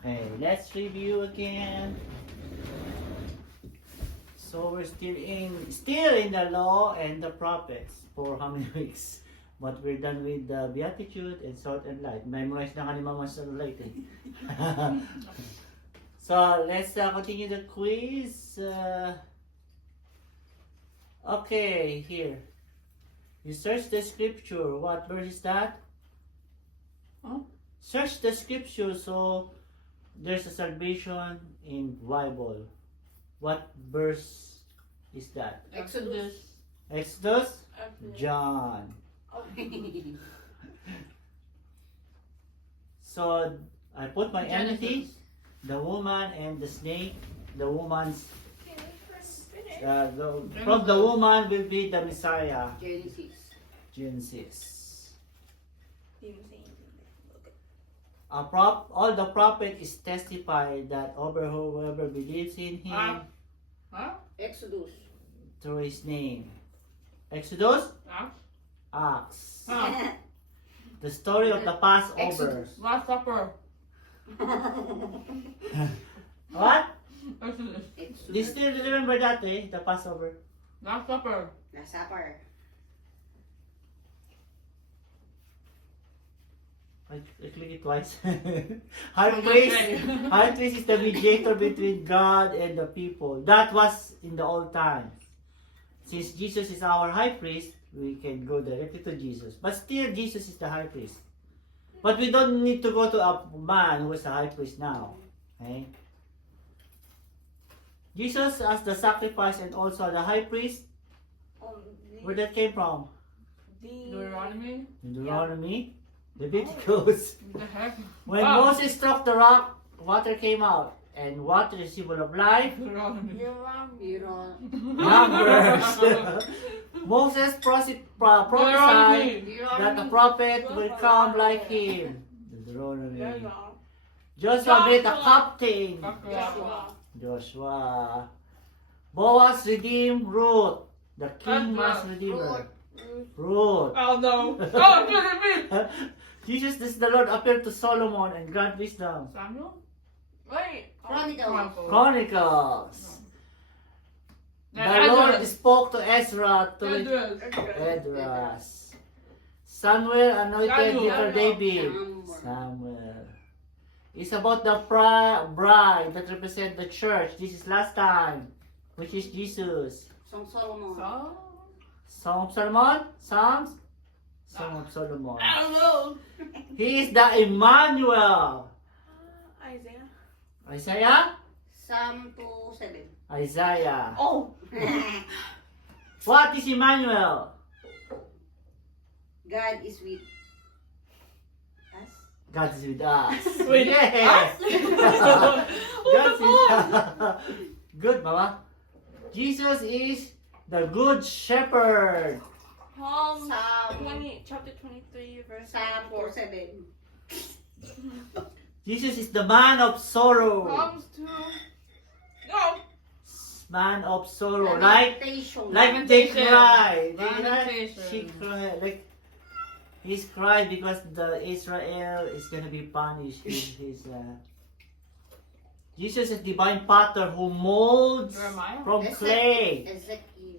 Okay, let's review again. So we're still in the law and the prophets for how many weeks? But we're done with the beatitude and salt and light. Memorize na ka ni Mama sa light eh. So let's continue the quiz. Okay, here. You search the scripture. What verse is that? Huh? Search the scripture. So there's a salvation in Bible. What verse is that? Exodus. Exodus? John. So I put my enmity, the woman and the snake. The woman's from the woman will be the Messiah. Genesis. All the prophet is testified that over whoever believes in him Exodus. through his name. Exodus? Acts. Acts. Ah. The story of the Passover. Exodus. Last Supper. What? Exodus. Do you still remember that the Passover? Last Supper. Last Supper. I click it twice. High priest is the mediator between God and the people. That was in the old times. Since Jesus is our high priest, we can go directly to Jesus. But still, Jesus is the high priest. But we don't need to go to a man who is the high priest now. Okay? Jesus as the sacrifice and also the high priest. Where that came from? Deuteronomy. Deuteronomy. Leviticus. The heck? When Wow. Moses struck the rock, water came out. And water is symbol of life. Deuteronomy. Numbers. Moses prophesied that the prophet will come like him. Deuteronomy. Joshua be the captain. Joshua. Boaz redeemed Ruth. The king must redeem her. Ruth. Oh no. Oh, look at me. Jesus, this the Lord appeared to Solomon and grant wisdom. Samuel? Wait. Chronicles. Chronicles. The Ezra. Lord spoke to Ezra to Ezra. Esdras. Samuel anointed Samuel. for David. Samuel. It's about the bride that represent the church. This is last time, which is Jesus. Song Solomon. So? Song of Solomon? Psalms? Song of Solomon. I don't know. He is the Emmanuel. Isaiah. Isaiah? Psalm 2:7. Isaiah. Oh. What is Emmanuel? God is with us. God is with us. With Yeah. What the God is good, Mama. Jesus is the good shepherd. Psalm Psalm. chapter 23, verse Psalm 4. 4:7. Jesus is the man of sorrow. Psalms 2. No. Man of sorrow. Like they Lamentation. cry. Lamentation. She cry. Like he's crying because the Israel is gonna be punished. Jesus is divine potter who molds Jeremiah? from clay. Ezekiel.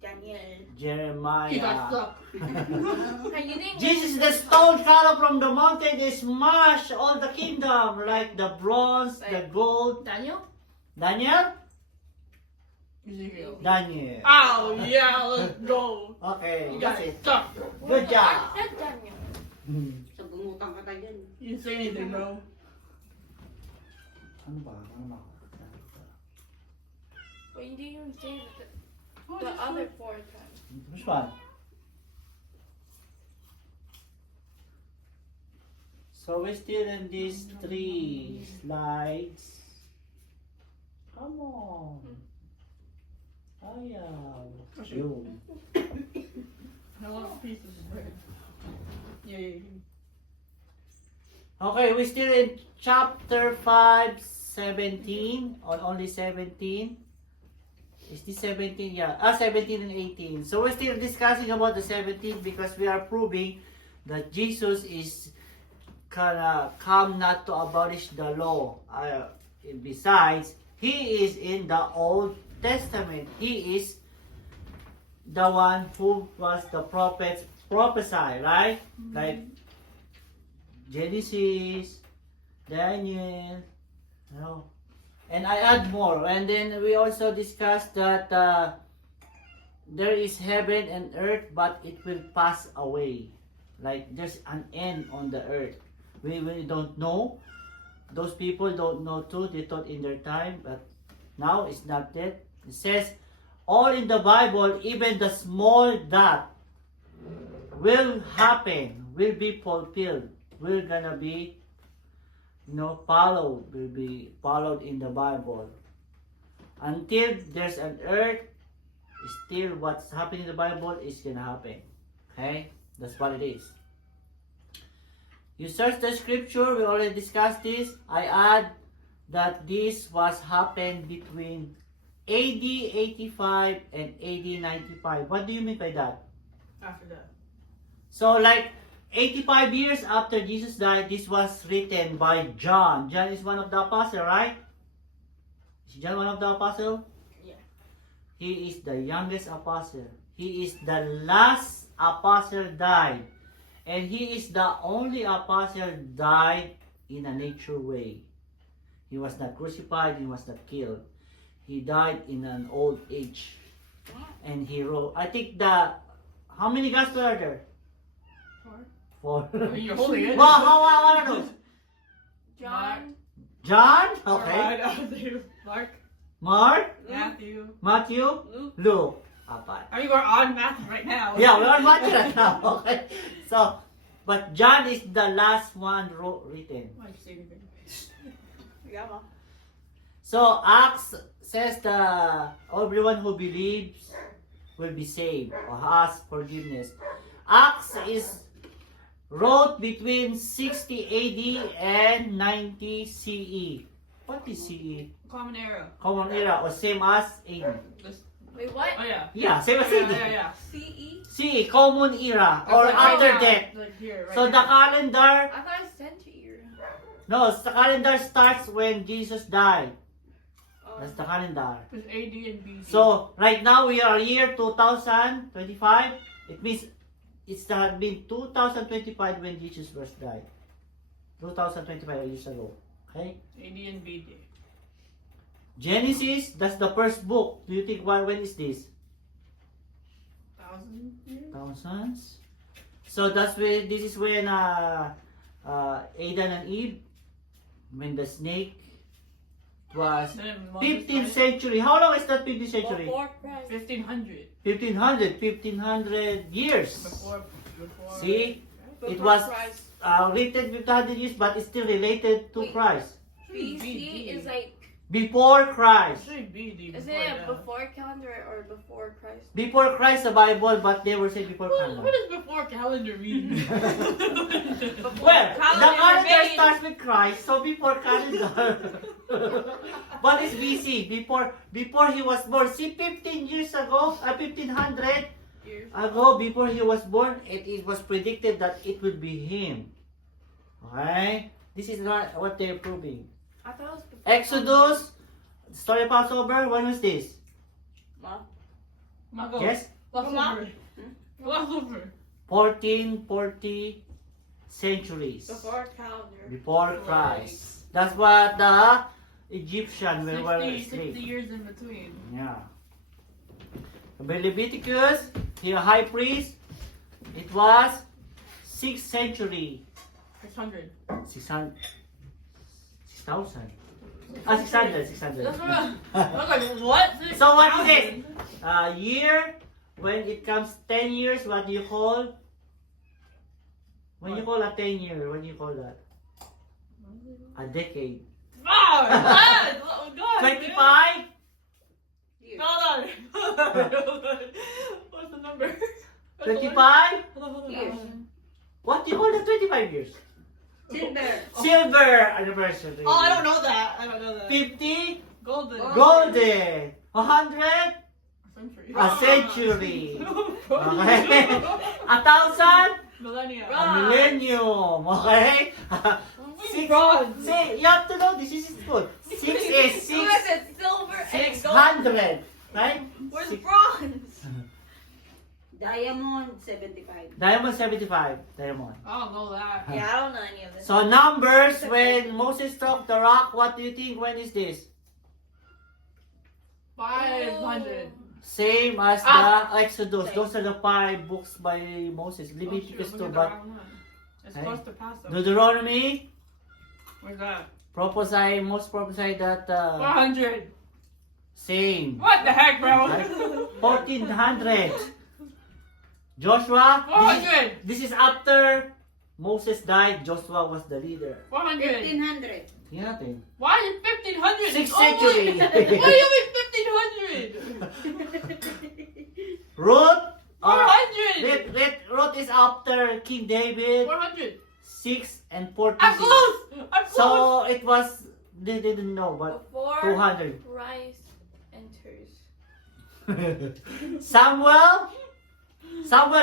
Daniel. He got Jeremiah. stuck. Jesus is the stone cut up from the mountain. They smash all the kingdom like the bronze, the gold. Daniel? Daniel? Ezekiel. Daniel. Oh, yeah, let's go. Okay, You that's got it. stuck. Good job. I said Daniel. Sa bumutang ka tayo dyan. You say anything, bro. Ano ba? Ano ba? But you didn't even say Oh, the that's other good. 4 times. Which one? So we're still in these 3 slides. Come on. Ayaw. Yun. I want a piece of bread. Yay. Okay, we're still in chapter 5, 17. On only 17. Is this 17? Yeah. 17 and 18. So we're still discussing about the 17 because we are proving that Jesus is come not to abolish the law. Besides, he is in the Old Testament. He is the one who was the prophets prophesy, right? Like Genesis, Daniel, you know. And I add more. And then we also discussed that there is heaven and earth, but it will pass away. Like there's an end on the earth. We don't know. Those people don't know too. They thought in their time, but now it's not that. It says all in the Bible, even the small dot will happen, will be fulfilled. We're gonna be, followed. Will be followed in the Bible. Until there's an earth, still what's happening in the Bible is gonna happen. Okay, that's what it is. You search the scripture, we already discussed this. I add that this was happened between AD 85 and AD 95. What do you mean by that? After that. So like 85 years after Jesus died, this was written by John. John is one of the apostles, right? Is John one of the apostles? Yeah. He is the youngest apostle. He is the last apostle died. And he is the only apostle died in a nature way. He was not crucified, he was not killed. He died in an old age. And he wrote, I think how many gospels are there? 4. You're holding it. Well, how are those? John. John? Okay. Matthew. Mark. Mark? Matthew. Matthew? Luke. Luke. Apat. I mean, we're on Matthew right now. Yeah, we're on Matthew right now. Okay. So, but John is the last one written. Why'd you say anything? Yeah, Mom. So Acts says that everyone who believes will be saved or has forgiveness. Acts is wrote between 60 AD and 90 CE. What is CE? Common era. Common era or same as AD? Wait, what? Oh yeah. Yeah, same as AD. Yeah. CE? CE, common era or Like after right now, death. Like here, right So the now. calendar, I thought it's century. no, the calendar starts when Jesus died. Oh. That's the calendar. It's AD and BC. So right now we are year 2025. It means it's been 2025 when Jesus first died. 2025 years ago. Okay? AD and BD. Genesis, that's the first book. Do you think when is this? 1,000 years? Thousands. So that's when this is when Adam and Eve, when the snake was Then Moses 15th died. century. How long is that 15th century? Before Christ. 1500. 1500 years. Before. See? Before It was Christ. written 1500 years, but it's still related to Wait. Christ. BC is like, Before Christ. Say BD. is before it that. before calendar or before Christ? Before Christ, the Bible, but never say before What calendar. does before calendar mean? Well, the Calendar calendar made. starts with Christ, so before calendar. But it's BC, before he was born. See, 15 years ago, 1500 Years. ago, before he was born, it was predicted that it would be him. Okay? This is not what they're proving. I thought it was before Exodus, story of Passover, when was this? calendar. Mako. Yes? Passover. Passover. 1440 centuries Before calendar. before Christ. That's what the Egyptians were 60 slaves. years in between. Yeah. By Leviticus, the high priest, it was 6th century. 600. 600. 6,000. 600. That's what I was like, what? So what is it? 6,000? Year, when it comes 10 years, what do you call? When you call a 10 year, what do you call that? A decade. Oh, God! Oh, God! 25? Years. Hold on. What's the number? 25? Hold on. Years. What do you call the 25 years? Silver. Silver anniversary. Oh, I don't know that. 50? Golden. Golden. 100? Century. A century. Okay. 1,000? Millennium. A millennium. Okay? Six. See, you have to know this. This is good. 6 is Who is it? Silver and gold. 600. Right? Where's Six- bronze? Diamond, 75. Diamond 75. Diamond. I don't know that. Yeah, I don't know any of this. So numbers, when Moses struck the rock, what do you think? When is this? 500. Same as the Exodus. Those are the 5 books by Moses. Oh, Leviticus shoot, 2, we got the but wrong one. It's Hey. supposed to pass them. Deuteronomy Where's that? prophesy that 400. same. What the heck, bro? Right? 1400. Joshua, 400. this is after Moses died. Joshua was the leader. 400. 1500. Tingnan natin. Why is 1500? 6th Oh, century. Why do you mean 1500? Ruth, 400. Ruth is after King David. 400. 6 and 14. I'm close. I'm close. So it was, they didn't know, but Before 200. Christ enters. Samuel,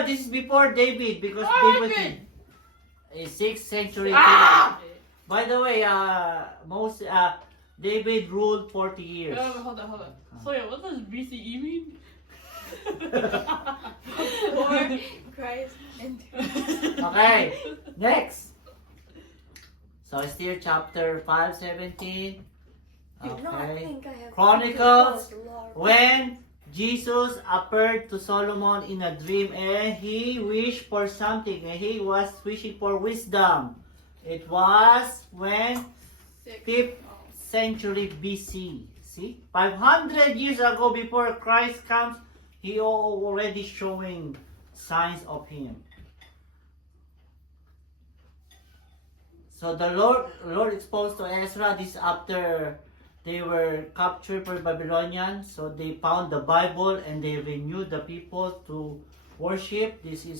this is before David because 400. David is 6th century. Ah! By the way, David ruled 40 years. Hold on. So yeah, what does BCE mean? Before Christ enters. Okay, next. So it's here chapter 5:17. No, I Okay. think I have Chronicles, Lord. when Jesus appeared to Solomon in a dream and he wished for something and he was wishing for wisdom. It was when 5th century BC. See? 500 years ago before Christ comes, he already showing signs of him. So the Lord exposed to Ezra this after they were captured by Babylonians. So they found the Bible and they renewed the people to worship. This is